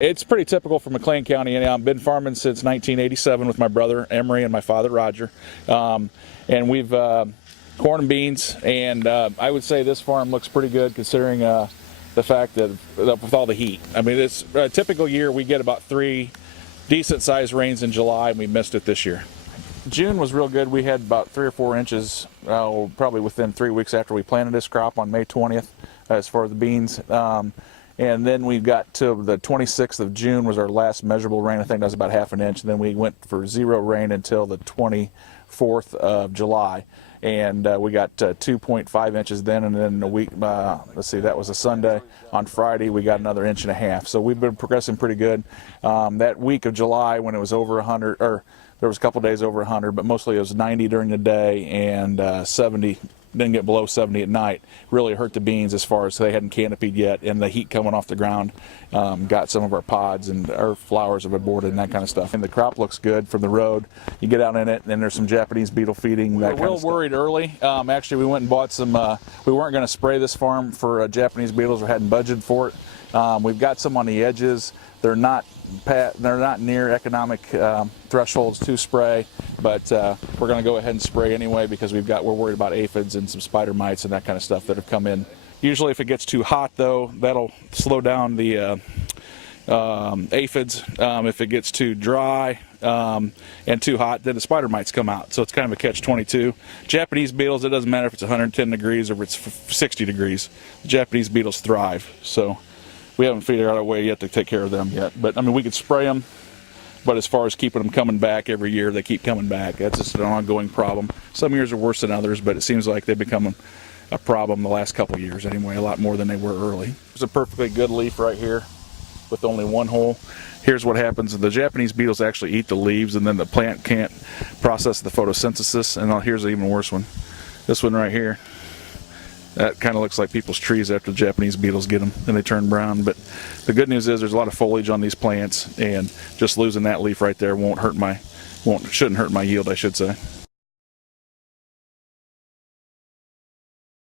It's pretty typical for McLean County. I've been farming since 1987 with my brother Emery and my father Roger, and we've corn and beans. And I would say this farm looks pretty good considering the fact that with all the heat. I mean, it's a typical year. We get about 3 decent-sized rains in July, and we missed it this year. June was real good. We had about 3 or 4 inches, probably within 3 weeks after we planted this crop on May 20th, as far as the beans. And then we got to the 26th of June was our last measurable rain. I think that was about ½ an inch. And then we went for 0 rain until the 24th of July. And we got 2.5 inches then, and then a week, let's see, that was a Sunday. On Friday, we got another 1.5 inches. So we've been progressing pretty good. That week of July when it was over 100, or there was a couple days over 100, but mostly it was 90 during the day and 70, didn't get below 70 at night. Really hurt the beans as far as they hadn't canopied yet, and the heat coming off the ground got some of our pods and our flowers have aborted and that kind of stuff. And the crop looks good from the road. You get out in it, and there's some Japanese beetle feeding. We were real worried early. Actually, we went and bought some. We weren't going to spray this farm for Japanese beetles. We hadn't budgeted for it. We've got some on the edges. They're not near economic thresholds to spray, but we're going to go ahead and spray anyway because we're worried about aphids and some spider mites and that kind of stuff that have come in. Usually if it gets too hot though, that'll slow down the aphids. If it gets too dry and too hot, then the spider mites come out. So it's kind of a catch-22. Japanese beetles, it doesn't matter if it's 110 degrees or if it's 60 degrees. The Japanese beetles thrive. So we haven't figured out a way yet to take care of them yet. But I mean, we could spray them, but as far as keeping them coming back every year, they keep coming back. That's just an ongoing problem. Some years are worse than others, but it seems like they've become a problem the last couple of years anyway, a lot more than they were early. There's a perfectly good leaf right here with only 1 hole. Here's what happens. The Japanese beetles actually eat the leaves, and then the plant can't process the photosynthesis. And here's an even worse one. This one right here. That kind of looks like people's trees after the Japanese beetles get them and they turn brown. But the good news is there's a lot of foliage on these plants, and just losing that leaf right there shouldn't hurt my yield, I should say.